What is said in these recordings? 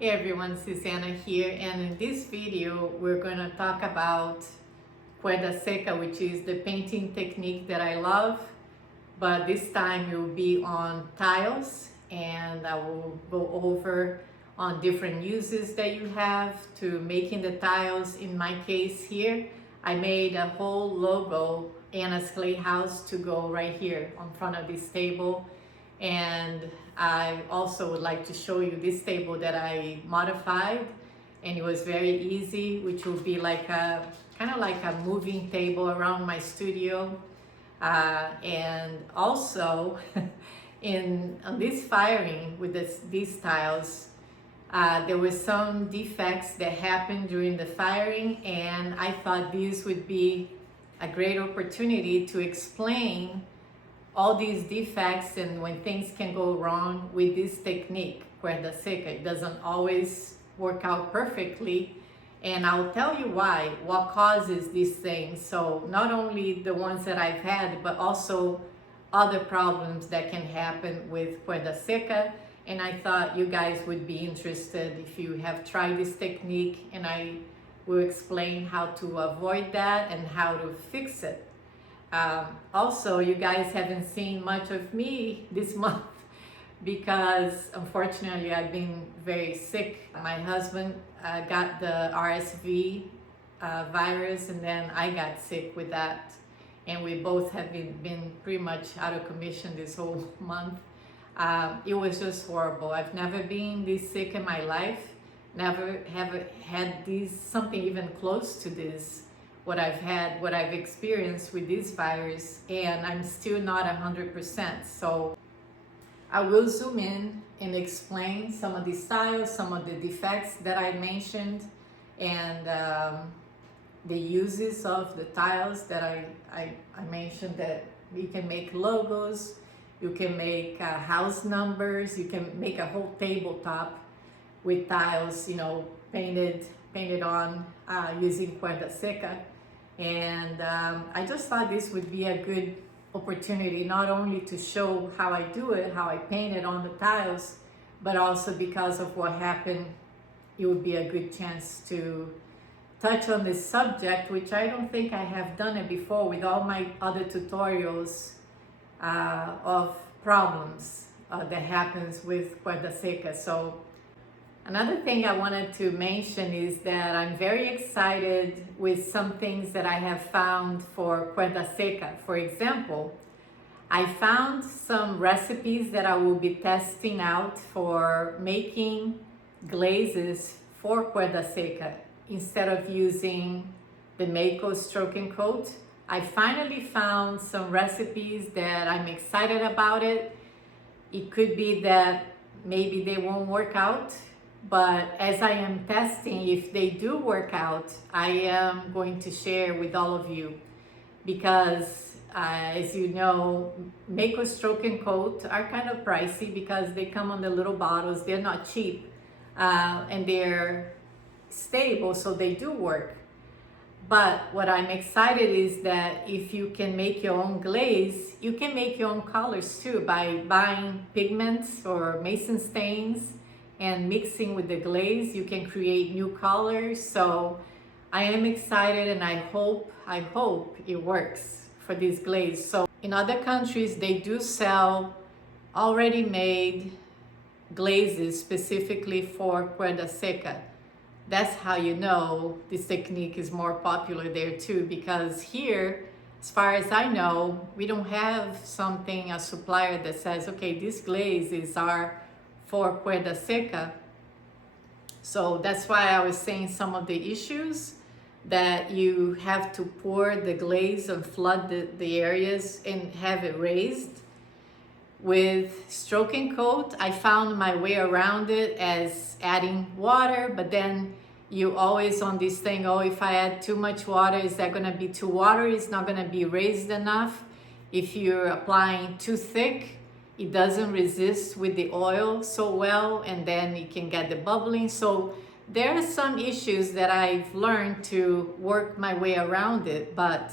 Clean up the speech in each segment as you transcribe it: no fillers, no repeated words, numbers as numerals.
Hey everyone, Susanna here, and in this video we're going to talk about Cuerda Seca, which is the painting technique that I love, but this time it will be on tiles, and I will go over on different uses that you have to making the tiles. In my case here, I made a whole logo and a clay house to go right here on front of this table. And I also would like to show you this table that I modified, and it was very easy, which will be like a kind of like a moving table around my studio. And also on this firing with these tiles, there were some defects that happened during the firing, and I thought this would be a great opportunity to explain all these defects and when things can go wrong with this technique, Cuerda Seca. It doesn't always work out perfectly, and I'll tell you why, what causes these things. So not only the ones that I've had, but also other problems that can happen with Cuerda Seca. And I thought you guys would be interested if you have tried this technique, and I will explain how to avoid that and how to fix it. Also, you guys haven't seen much of me this month because unfortunately I've been very sick. My husband got the RSV virus, and then I got sick with that, and we both have been pretty much out of commission this whole month. It was just horrible. I've never been this sick in my life, never have had something even close to this, what I've experienced with this virus, and I'm still not 100%. So I will zoom in and explain some of the styles, some of the defects that I mentioned, and the uses of the tiles that I mentioned, that you can make logos, you can make house numbers, you can make a whole tabletop with tiles, painted on using Cuerda Seca. And I just thought this would be a good opportunity, not only to show how I do it, how I paint it on the tiles, but also because of what happened, it would be a good chance to touch on this subject, which I don't think I have done it before with all my other tutorials of problems that happens with Cuerda Seca. So another thing I wanted to mention is that I'm very excited with some things that I have found for Cuerda Seca. For example, I found some recipes that I will be testing out for making glazes for Cuerda Seca instead of using the Mayco Stroke and Coat. I finally found some recipes that I'm excited about it. It could be that maybe they won't work out, but as I am testing, if they do work out, I am going to share with all of you, because as you know, Mayco Stroke and Coat are kind of pricey because they come on the little bottles. They're not cheap, and they're stable, so they do work. But what I'm excited is that if you can make your own glaze, you can make your own colors too by buying pigments or mason stains and mixing with the glaze. You can create new colors. So I am excited, and I hope it works for this glaze. So in other countries, they do sell already made glazes specifically for Cuerda Seca. That's how you know this technique is more popular there too, because here, as far as I know, we don't have a supplier that says, okay, this glaze is for Cuerda Seca. So that's why I was saying some of the issues, that you have to pour the glaze and flood the areas and have it raised. With Stroke and Coat, I found my way around it as adding water, but then you always on this thing, oh, if I add too much water, is that gonna be too watery? It's not gonna be raised enough. If you're applying too thick, it doesn't resist with the oil so well, and then you can get the bubbling. So there are some issues that I've learned to work my way around it, but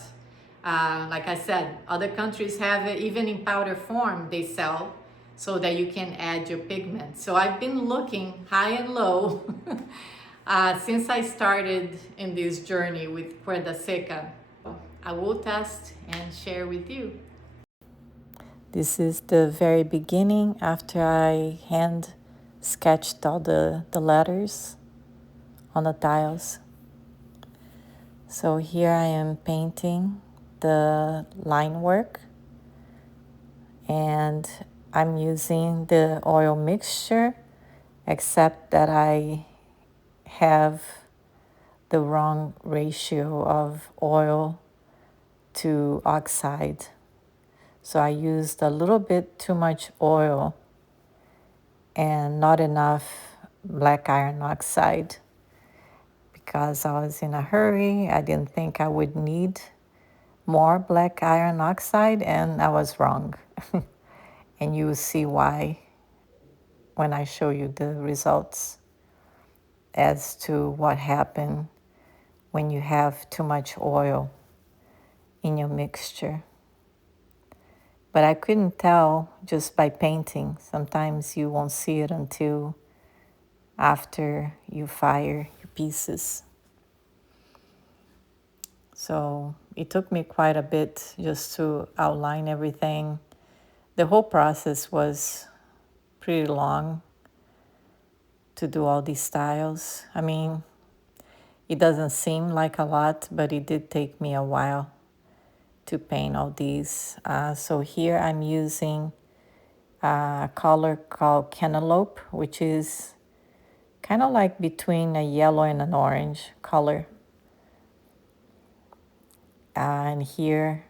like I said, other countries have it, even in powder form they sell. so that you can add your pigment. So I've been looking high and low since I started in this journey with Cuerda Seca. I will test and share with you. This is the very beginning after I hand sketched all the letters on the tiles. So here I am painting the line work, and I'm using the oil mixture, except that I have the wrong ratio of oil to oxide. So I used a little bit too much oil and not enough black iron oxide because I was in a hurry. I didn't think I would need more black iron oxide, and I was wrong. And you will see why when I show you the results as to what happened when you have too much oil in your mixture. But I couldn't tell just by painting. Sometimes you won't see it until after you fire your pieces. So it took me quite a bit just to outline everything. The whole process was pretty long to do all these styles. I mean, it doesn't seem like a lot, but it did take me a while to paint all these. So here I'm using a color called cantaloupe, which is kind of like between a yellow and an orange color. And here,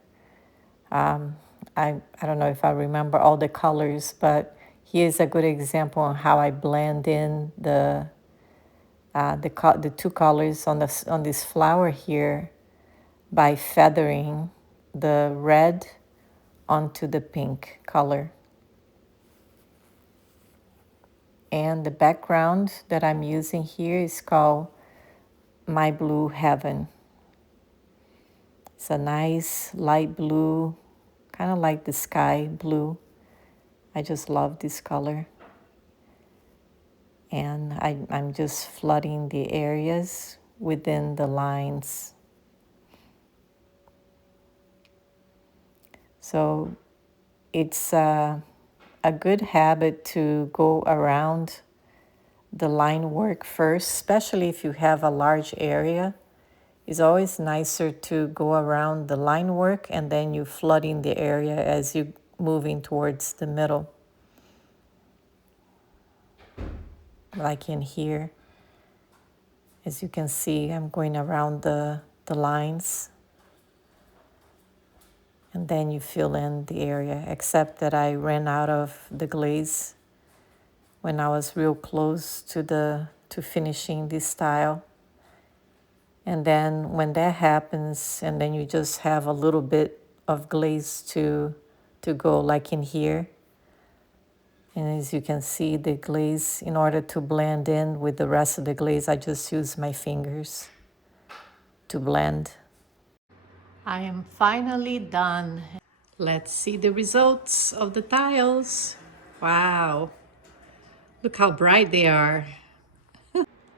I don't know if I remember all the colors, but here's a good example on how I blend in the two colors on this flower here by feathering the red onto the pink color. And the background that I'm using here is called My Blue Heaven. It's a nice light blue, kind of like the sky blue. I just love this color. And I'm just flooding the areas within the lines. So it's a good habit to go around the line work first, especially if you have a large area. It's always nicer to go around the line work and then you flood in the area as you moving towards the middle. Like in here, as you can see, I'm going around the lines. And then you fill in the area, except that I ran out of the glaze when I was real close to finishing this style. And then when that happens, and then you just have a little bit of glaze to go, like in here. And as you can see, the glaze, in order to blend in with the rest of the glaze, I just use my fingers to blend. I am finally done. Let's see the results of the tiles. Wow, look how bright they are.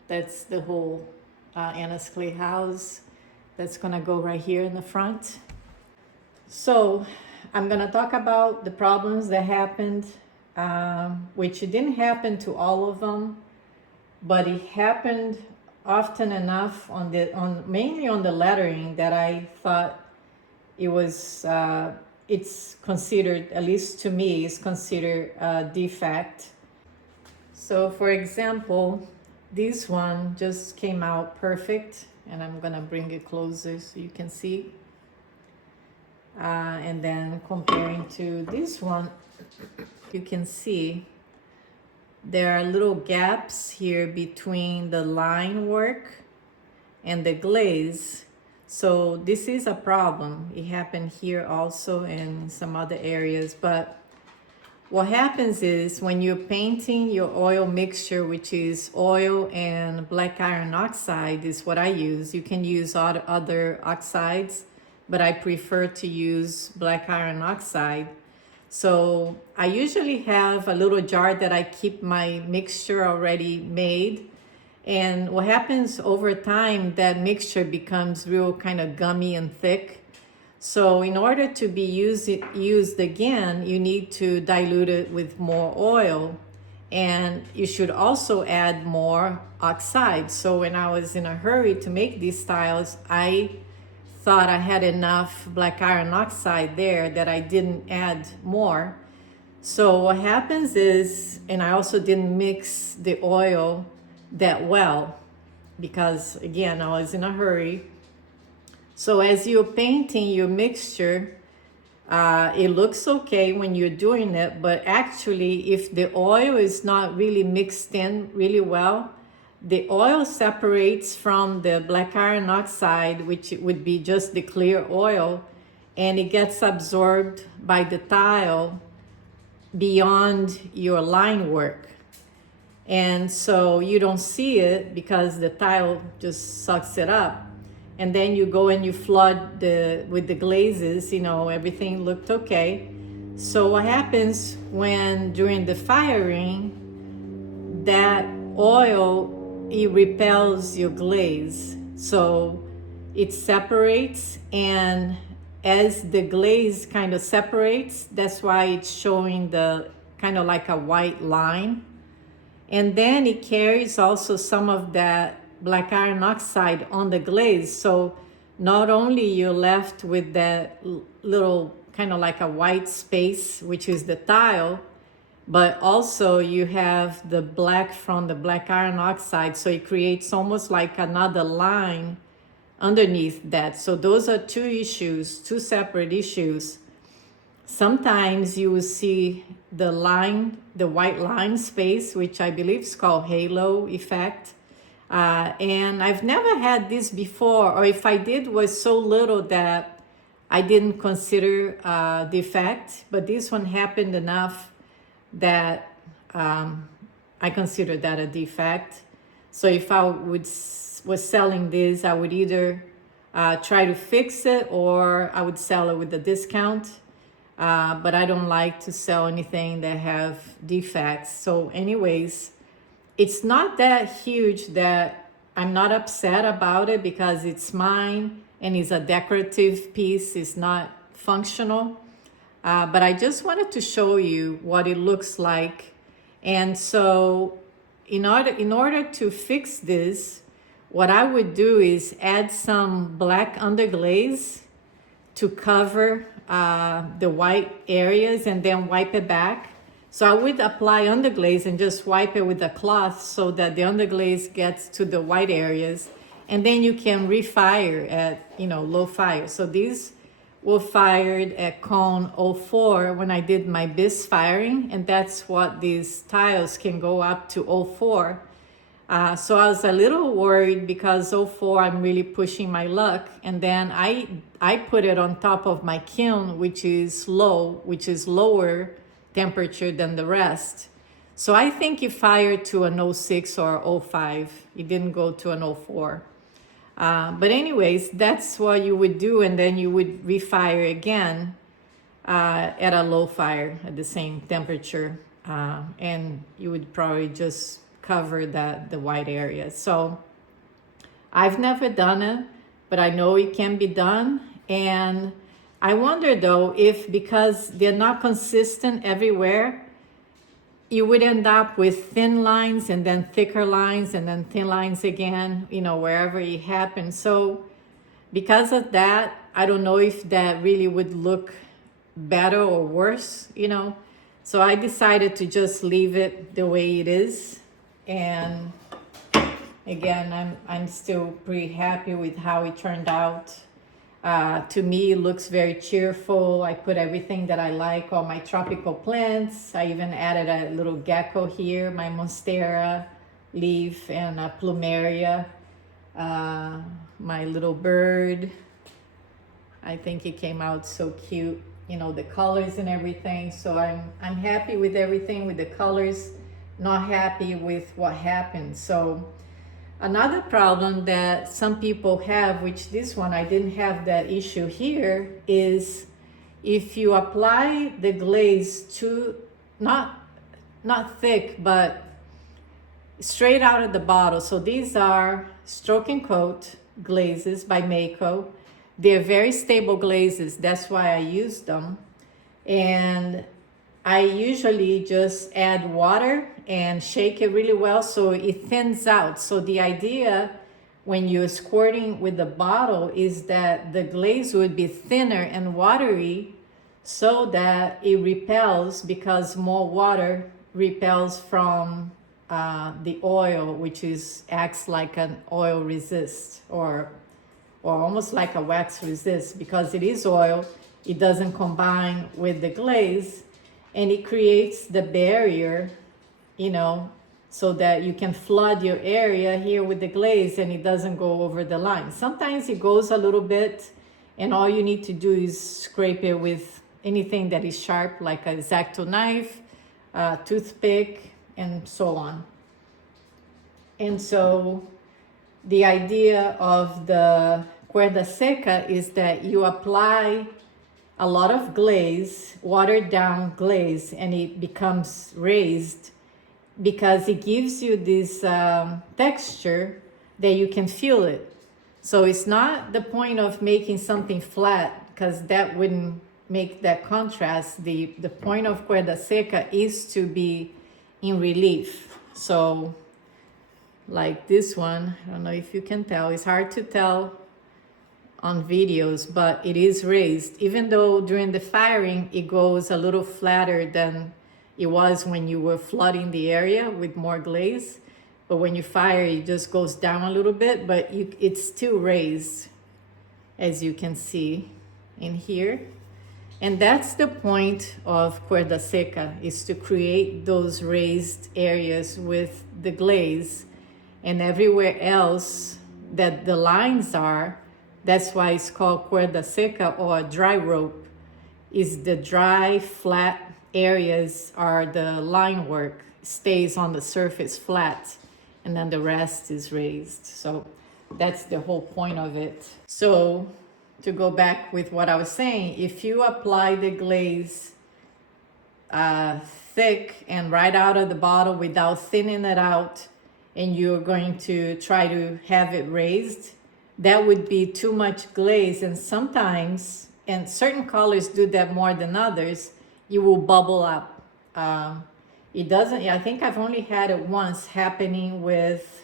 That's the whole Anna's clay house. That's gonna go right here in the front. So I'm gonna talk about the problems that happened, which didn't happen to all of them, but it happened often enough mainly on the lettering that I thought it was it's considered, at least to me, is considered a defect. So for example, this one just came out perfect, and I'm gonna bring it closer so you can see. And then comparing to this one, you can see there are little gaps here between the line work and the glaze. So this is a problem. It happened here also in some other areas, but what happens is when you're painting your oil mixture, which is oil and black iron oxide is what I use. You can use other oxides, but I prefer to use black iron oxide. So I usually have a little jar that I keep my mixture already made. And what happens over time, that mixture becomes real kind of gummy and thick. So in order to be used again, you need to dilute it with more oil. And you should also add more oxide. So when I was in a hurry to make these styles, I thought I had enough black iron oxide there that I didn't add more. So what happens is, and I also didn't mix the oil that well because again, I was in a hurry. So as you're painting your mixture, it looks okay when you're doing it, but actually if the oil is not really mixed in really well, the oil separates from the black iron oxide, which would be just the clear oil, and it gets absorbed by the tile beyond your line work. And so you don't see it because the tile just sucks it up. And then you go and you flood with the glazes, everything looked okay. So what happens when during the firing, that oil, it repels your glaze. So it separates, and as the glaze kind of separates, that's why it's showing the kind of like a white line. And then it carries also some of that black iron oxide on the glaze. So not only you're left with that little kind of like a white space, which is the tile, but also you have the black from the black iron oxide. So it creates almost like another line underneath that. So those are two separate issues. Sometimes you will see the white line space, which I believe is called halo effect. And I've never had this before, or if I did, was so little that I didn't consider the effect. But this one happened enough that I considered that a defect. So if I was selling this, I would either try to fix it or I would sell it with a discount. But I don't like to sell anything that have defects. So anyways, it's not that huge that I'm not upset about it because it's mine and it's a decorative piece. It's not functional. But I just wanted to show you what it looks like. And so in order to fix this, what I would do is add some black underglaze to cover the white areas and then wipe it back. So I would apply underglaze and just wipe it with a cloth so that the underglaze gets to the white areas, and then you can refire at low fire. So these were fired at cone 04 when I did my bis firing, and that's what these tiles can go up to 04. So I was a little worried because 04 I'm really pushing my luck, and then I put it on top of my kiln, which is lower temperature than the rest. So I think it fired to an 06 or 05. It didn't go to an 04. But anyways, that's what you would do, and then you would refire again at a low fire at the same temperature, and you would probably just cover the white area. So I've never done it, but I know it can be done. And I wonder though if, because they're not consistent everywhere, you would end up with thin lines and then thicker lines and then thin lines again, wherever it happens. So because of that, I don't know if that really would look better or worse, So I decided to just leave it the way it is. And again, I'm still pretty happy with how it turned out. To me, it looks very cheerful. I put everything that I like, all my tropical plants. I even added a little gecko here, my monstera leaf, and a plumeria, my little bird. I think it came out so cute, the colors and everything. So I'm happy with everything, with the colors, not happy with what happened. So another problem that some people have, which this one I didn't have that issue here, is if you apply the glaze to not thick, but straight out of the bottle. So these are Stroke and Coat glazes by Mayco. They're very stable glazes. That's why I use them. And I usually just add water and shake it really well so it thins out. So the idea when you're squirting with the bottle is that the glaze would be thinner and watery so that it repels, because more water repels from the oil, which acts like an oil resist or almost like a wax resist, because it is oil. It doesn't combine with the glaze, and it creates the barrier, so that you can flood your area here with the glaze and it doesn't go over the line. Sometimes it goes a little bit, and all you need to do is scrape it with anything that is sharp, like a X-Acto knife, toothpick, and so on. And so the idea of the Cuerda Seca is that you apply a lot of glaze, watered down glaze, and it becomes raised because it gives you this texture that you can feel it. So it's not the point of making something flat, because that wouldn't make that contrast. The point of Cuerda Seca is to be in relief. So like this one, I don't know if you can tell, it's hard to tell on videos, but it is raised. Even though during the firing, it goes a little flatter than it was when you were flooding the area with more glaze. But when you fire, it just goes down a little bit, but it's still raised, as you can see in here. And that's the point of Cuerda Seca, is to create those raised areas with the glaze. And everywhere else that the lines are, that's why it's called Cuerda Seca, or dry rope, is the dry, flat areas are the line work, stays on the surface flat, and then the rest is raised. So that's the whole point of it. So to go back with what I was saying, if you apply the glaze thick and right out of the bottle without thinning it out, and you're going to try to have it raised, that would be too much glaze. And sometimes, and certain colors do that more than others, you will bubble up. It doesn't, I think I've only had it once happening with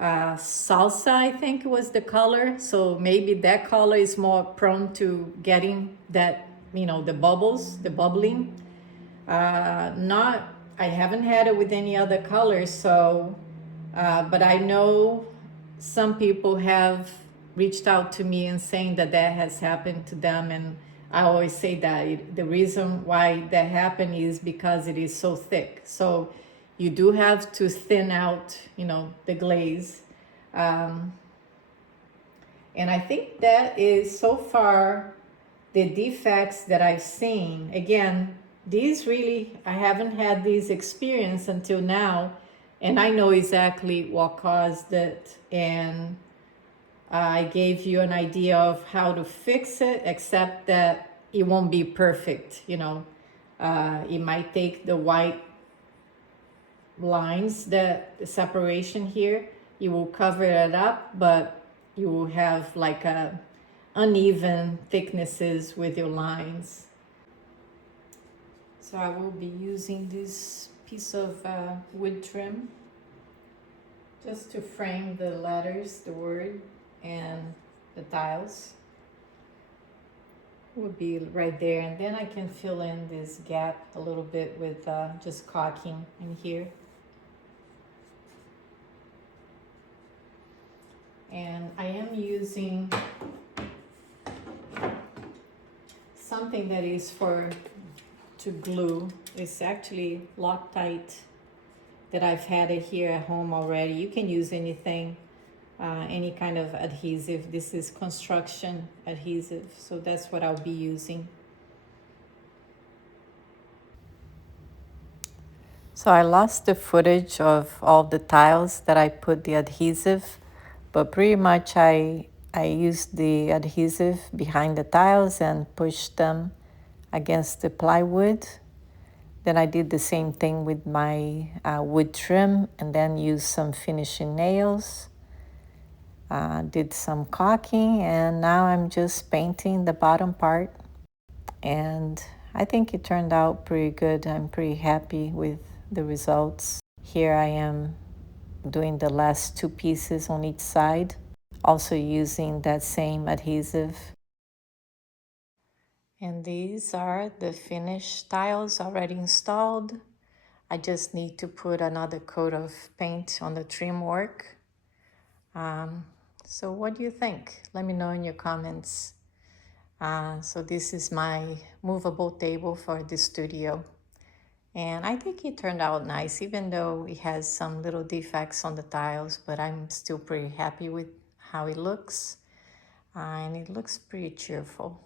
salsa, I think was the color. So maybe that color is more prone to getting that, the bubbles, the bubbling. I haven't had it with any other color, so, but I know some people have reached out to me and saying that has happened to them. And I always say that the reason why that happened is because it is so thick. So you do have to thin out, the glaze. And I think that is so far the defects that I've seen. Again, these really, I haven't had this experience until now, and I know exactly what caused it. And I gave you an idea of how to fix it, except that it won't be perfect, It might take the white lines, the separation here, you will cover it up, but you will have like uneven thicknesses with your lines. So I will be using this piece of wood trim just to frame the letters, the word, and the tiles. Would be right there, and then I can fill in this gap a little bit with just caulking in here. And I am using something that is to glue. It's actually Loctite that I've had it here at home already. You can use anything, any kind of adhesive. This is construction adhesive, so that's what I'll be using. So I lost the footage of all the tiles that I put the adhesive, but pretty much I used the adhesive behind the tiles and pushed them against the plywood. Then I did the same thing with my wood trim, and then used some finishing nails. Did some caulking, and now I'm just painting the bottom part. And I think it turned out pretty good. I'm pretty happy with the results. Here I am doing the last two pieces on each side, also using that same adhesive. And these are the finished tiles already installed. I just need to put another coat of paint on the trim work. So what do you think? Let me know in your comments. So this is my movable table for the studio. And I think it turned out nice, even though it has some little defects on the tiles, but I'm still pretty happy with how it looks. And it looks pretty cheerful.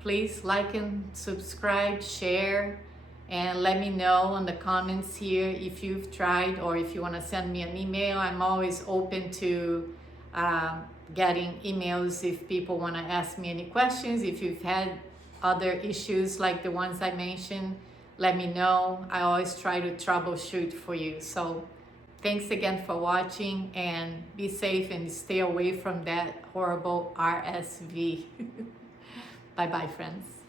Please like and subscribe, share, and let me know in the comments here if you've tried, or if you want to send me an email. I'm always open to getting emails if people want to ask me any questions. If you've had other issues like the ones I mentioned, let me know. I always try to troubleshoot for you. So thanks again for watching, and be safe and stay away from that horrible RSV. Bye bye, friends.